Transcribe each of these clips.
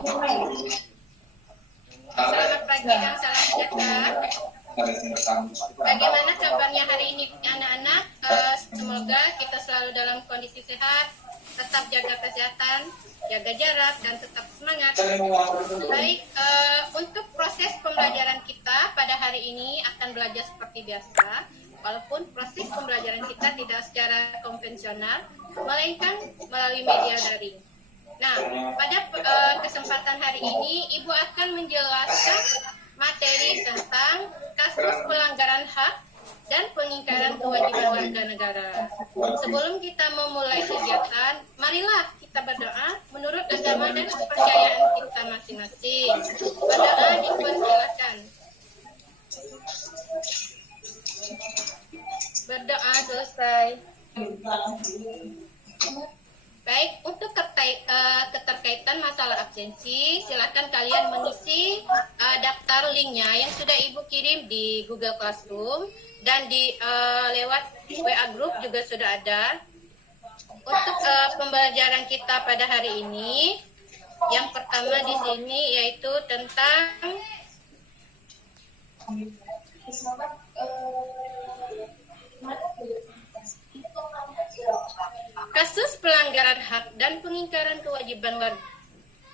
Selamat pagi dan salam sejahtera. Bagaimana kabarnya hari ini anak-anak? Semoga kita selalu dalam kondisi sehat, tetap jaga kesehatan, jaga jarak, dan tetap semangat. Baik, untuk proses pembelajaran kita pada hari ini akan belajar seperti biasa, walaupun proses pembelajaran kita tidak secara konvensional, melainkan melalui media daring. Nah, pada kesempatan hari ini, Ibu akan menjelaskan materi tentang kasus pelanggaran hak dan pengingkaran kewajiban warga negara. Sebelum kita memulai kegiatan, marilah kita berdoa menurut agama dan kepercayaan kita masing-masing. Berdoa dipersilakan. Berdoa selesai. Baik, untuk keterkaitan masalah absensi, silakan kalian mengisi daftar linknya yang sudah Ibu kirim di Google Classroom dan di lewat WA Group juga sudah ada. Untuk pembelajaran kita pada hari ini, yang pertama di sini yaitu tentang kasus pelanggaran hak dan pengingkaran kewajiban warga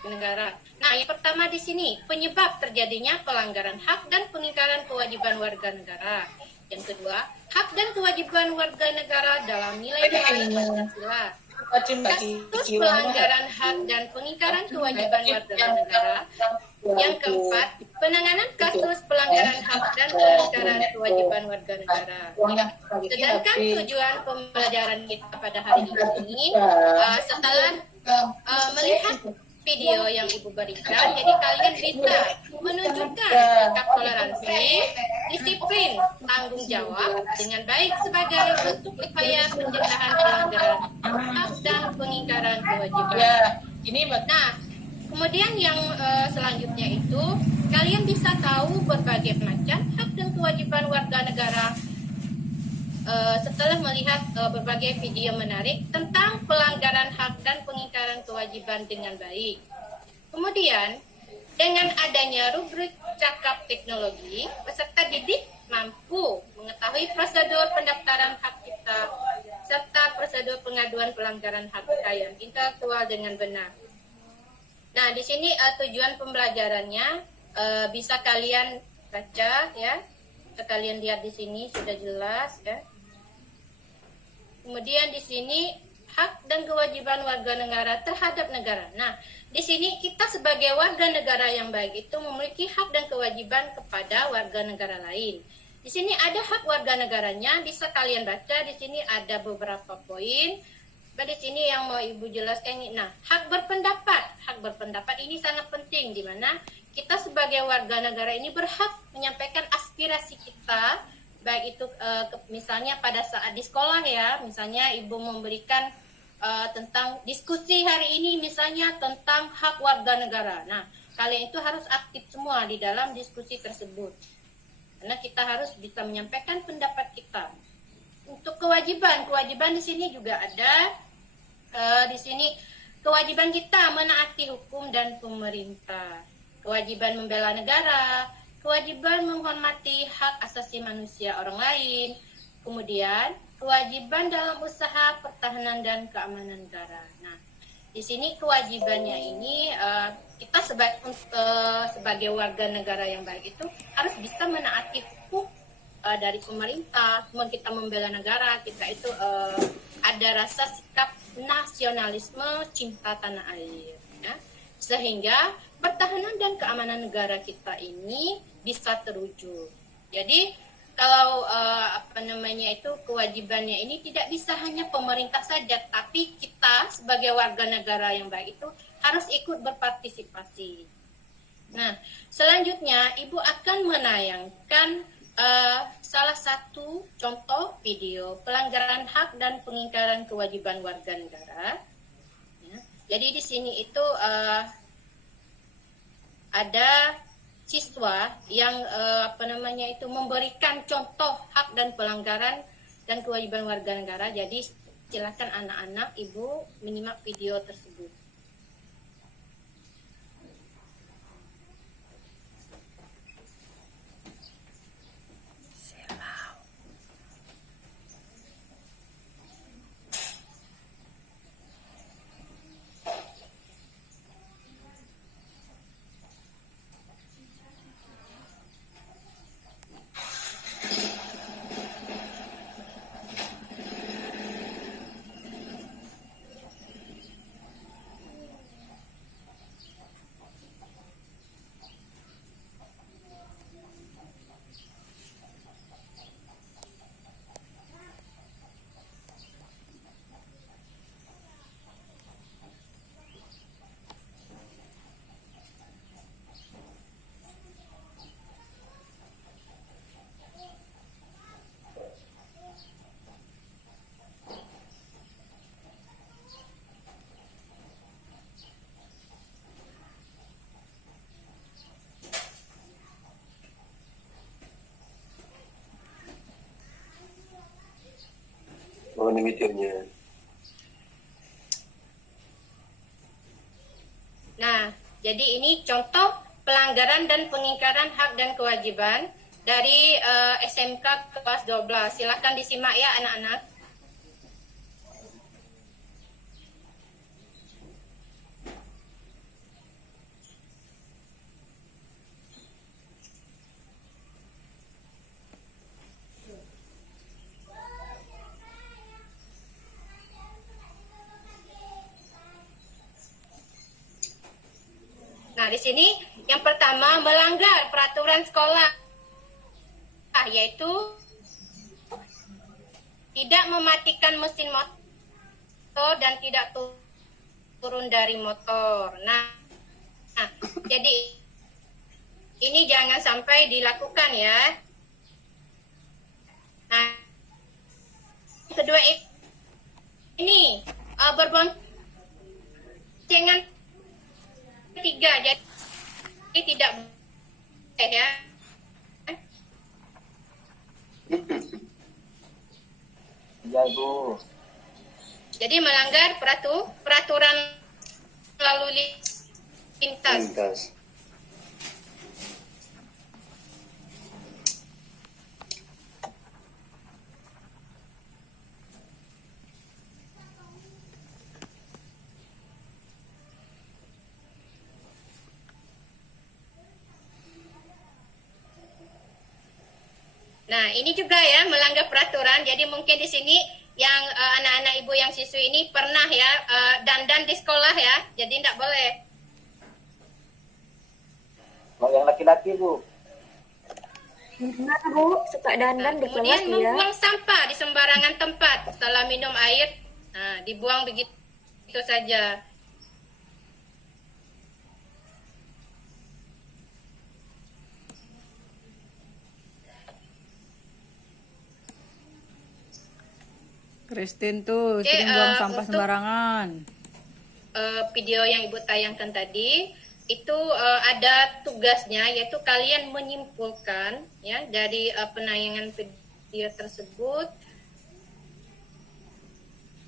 negara. Nah, yang pertama di sini penyebab terjadinya pelanggaran hak dan pengingkaran kewajiban warga negara. Yang kedua, hak dan kewajiban warga negara dalam nilai-nilai Pancasila. Kasus pelanggaran hak dan pengingkaran kewajiban warga negara. Yang keempat, penanganan kasus pelanggaran hak dan pengingkaran kewajiban warga negara. Sedangkan tujuan pembelajaran kita pada hari ini, setelah melihat video yang Ibu berikan, jadi kalian bisa menunjukkan sikap toleransi, disiplin, tanggung jawab dengan baik sebagai bentuk upaya pencegahan pelanggaran hak dan pengingkaran kewajiban. Nah, kemudian yang selanjutnya itu, kalian bisa tahu berbagai macam hak dan kewajiban warga negara setelah melihat berbagai video menarik tentang pelanggaran hak dan pengingkaran kewajiban dengan baik. Kemudian, dengan adanya rubrik cakap teknologi, peserta didik mampu mengetahui prosedur pendaftaran hak cipta serta prosedur pengaduan pelanggaran hak kekayaan intelektual dengan benar. Nah, di sini tujuan pembelajarannya bisa kalian baca ya. Kalian lihat di sini sudah jelas ya. Kemudian di sini hak dan kewajiban warga negara terhadap negara. Nah, di sini kita sebagai warga negara yang baik itu memiliki hak dan kewajiban kepada warga negara lain. Di sini ada hak warga negaranya, bisa kalian baca. Di sini ada beberapa poin. Di sini yang mau Ibu jelaskan ini. Nah, hak berpendapat. Hak berpendapat ini sangat penting, di mana kita sebagai warga negara ini berhak menyampaikan aspirasi kita, baik itu misalnya pada saat di sekolah ya, misalnya Ibu memberikan tentang diskusi hari ini misalnya tentang hak warga negara. Nah, kalian itu harus aktif semua di dalam diskusi tersebut. Karena kita harus bisa menyampaikan pendapat kita. Untuk kewajiban di sini juga ada. Di sini kewajiban kita menaati hukum dan pemerintah. Kewajiban membela negara, kewajiban menghormati hak asasi manusia orang lain, kemudian kewajiban dalam usaha pertahanan dan keamanan negara. Nah, di sini kewajibannya ini kita sebagai warga negara yang baik itu harus bisa menaati hukum dari pemerintah. Kemudian kita membela negara, kita itu ada rasa sikap nasionalisme, cinta tanah air, ya. Sehingga pertahanan dan keamanan negara kita ini bisa terwujud. Jadi kalau kewajibannya ini tidak bisa hanya pemerintah saja, tapi kita sebagai warga negara yang baik itu harus ikut berpartisipasi. Nah, selanjutnya Ibu akan menayangkan salah satu contoh video pelanggaran hak dan pengingkaran kewajiban warga negara. Ya. Jadi di sini itu ada siswa yang memberikan contoh hak dan pelanggaran dan kewajiban warga negara. Jadi silakan anak-anak Ibu menyimak video tersebut. mikirnya. Nah, jadi ini contoh pelanggaran dan pengingkaran hak dan kewajiban dari SMK kelas 12. Silakan disimak ya anak-anak. Nah, di sini yang pertama melanggar peraturan sekolah, yaitu tidak mematikan mesin motor dan tidak turun dari motor. Nah, jadi ini jangan sampai dilakukan ya. Nah, kedua ini berboncengan tiga, jadi tidak boleh ya. Ya Ibu. Jadi melanggar peraturan lalu lintas. Nah, ini juga ya melanggar peraturan. Jadi mungkin di sini yang anak-anak ibu yang siswi ini pernah ya dandan di sekolah ya. Jadi tidak boleh. Kalau yang laki-laki Bu. Nah, Bu, suka dandan di kelas Kemudian ya. membuang sampah di sembarangan tempat. Setelah minum air, dibuang begitu saja. Christine tuh Oke, sering buang sampah untuk sembarangan. Video yang ibu tayangkan tadi itu ada tugasnya, yaitu kalian menyimpulkan ya dari penayangan video tersebut.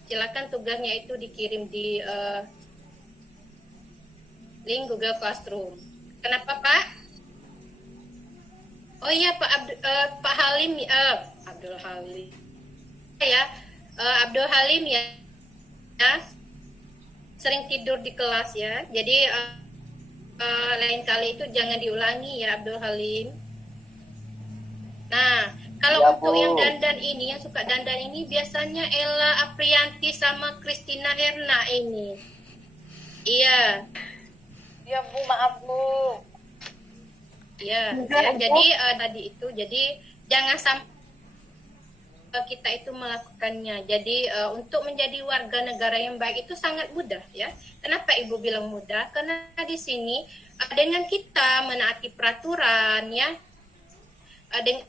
Silakan tugasnya itu dikirim di link Google Classroom. Kenapa Pak? Oh iya Pak Halim, Abdul Halim ya. Abdul Halim ya, sering tidur di kelas ya. Jadi lain kali itu jangan diulangi ya Abdul Halim. Nah, kalau Ya, untuk Bu. yang dandan ini, yang suka dandan ini biasanya Ella Aprianti sama Christina Herna ini. Iya. Ya Bu, maaf Bu. Iya, Enggak, ya. Bu. Jadi tadi itu, jadi jangan sampai kita itu melakukannya. Jadi untuk menjadi warga negara yang baik itu sangat mudah ya. Kenapa Ibu bilang mudah? Karena di sini dengan kita menaati peraturan ya,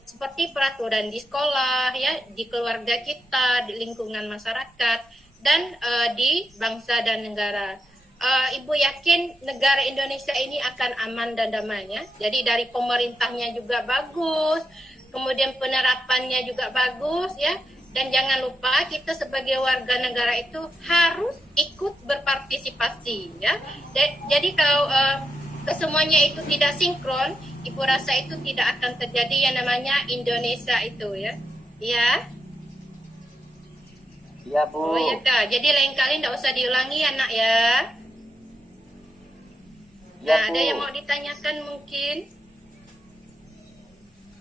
seperti peraturan di sekolah ya, di keluarga kita, di lingkungan masyarakat, dan di bangsa dan negara. Ibu yakin negara Indonesia ini akan aman dan damai ya. Jadi dari pemerintahnya juga bagus, kemudian penerapannya juga bagus ya, dan jangan lupa kita sebagai warga negara itu harus ikut berpartisipasi ya. Jadi kalau kesemuanya itu tidak sinkron, Ibu rasa itu tidak akan terjadi yang namanya Indonesia itu ya. Ya. Iya Bu. Oh ya Kak, jadi lain kali tidak usah diulangi anak ya. Iya Nah, Bu. ada yang mau ditanyakan mungkin?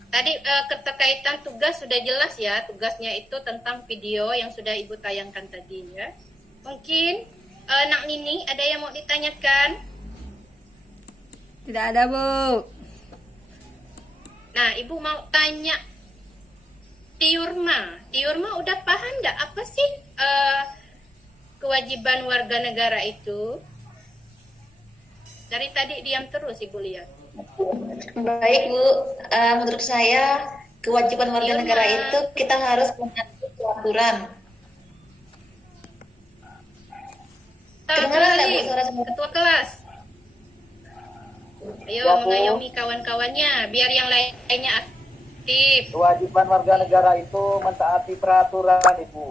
Tadi keterkaitan tugas sudah jelas ya, tugasnya itu tentang video yang sudah Ibu tayangkan tadi ya. Mungkin Nak Nini ada yang mau ditanyakan? Tidak ada Bu. Nah, Ibu mau tanya Tiurma. Tiurma udah paham nggak apa sih kewajiban warga negara itu? Dari tadi diam terus Ibu lihat. Baik Bu, menurut saya kewajiban warga Iya, negara Ma. itu kita harus menaati peraturan. Kedengaran nggak, Bu, suara saya? Ketua kelas. Ayo Ya, Bu. mengayomi kawan-kawannya biar yang lainnya aktif. Kewajiban warga negara itu mentaati peraturan Ibu.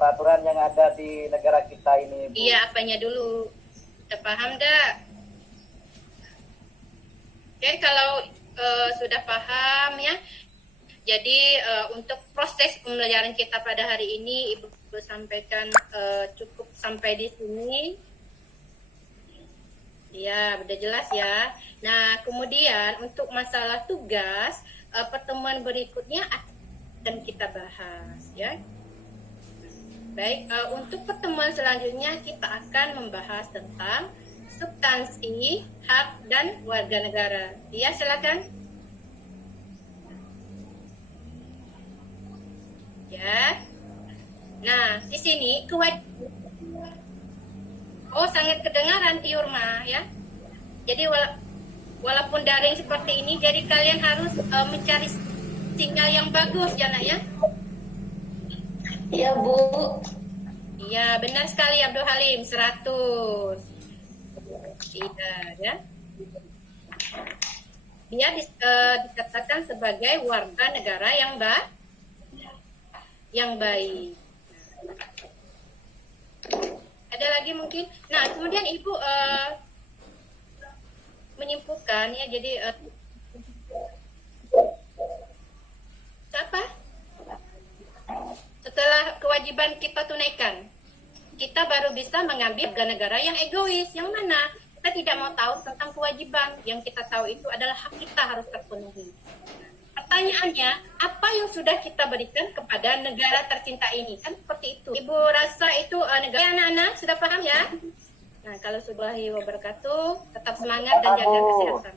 peraturan yang ada di negara kita ini, Bu. Iya, apanya dulu? Udah paham dah? Oke, kalau sudah paham ya. Jadi untuk proses pembelajaran kita pada hari ini Ibu sampaikan cukup sampai di sini. Ya, udah jelas ya. Nah, kemudian untuk masalah tugas pertemuan berikutnya akan kita bahas ya. Baik, untuk pertemuan selanjutnya kita akan membahas tentang substansi, hak, dan warga negara. Ya, silakan. Ya. Nah, di sini Oh, sangat kedengaran Tiurma ya. Jadi walaupun daring seperti ini, jadi kalian harus mencari sinyal yang bagus ya, Nak ya. Iya, Bu. Iya, benar sekali Abdul Halim, 100. Iya, ya. Dia dikatakan sebagai warga negara yang baik. Ada lagi mungkin? Nah, kemudian Ibu menyimpulkan ya, jadi apa? Setelah kewajiban kita tunaikan, kita baru bisa mengambil warga negara yang egois. Yang mana kita tidak mau tahu tentang kewajiban. Yang kita tahu itu adalah hak kita harus terpenuhi. Pertanyaannya, apa yang sudah kita berikan kepada negara tercinta ini? Kan seperti itu. Ibu rasa itu negara anak-anak sudah paham ya? Nah, kalau subhanallahi wabarakatuh, tetap semangat dan jaga kesehatan.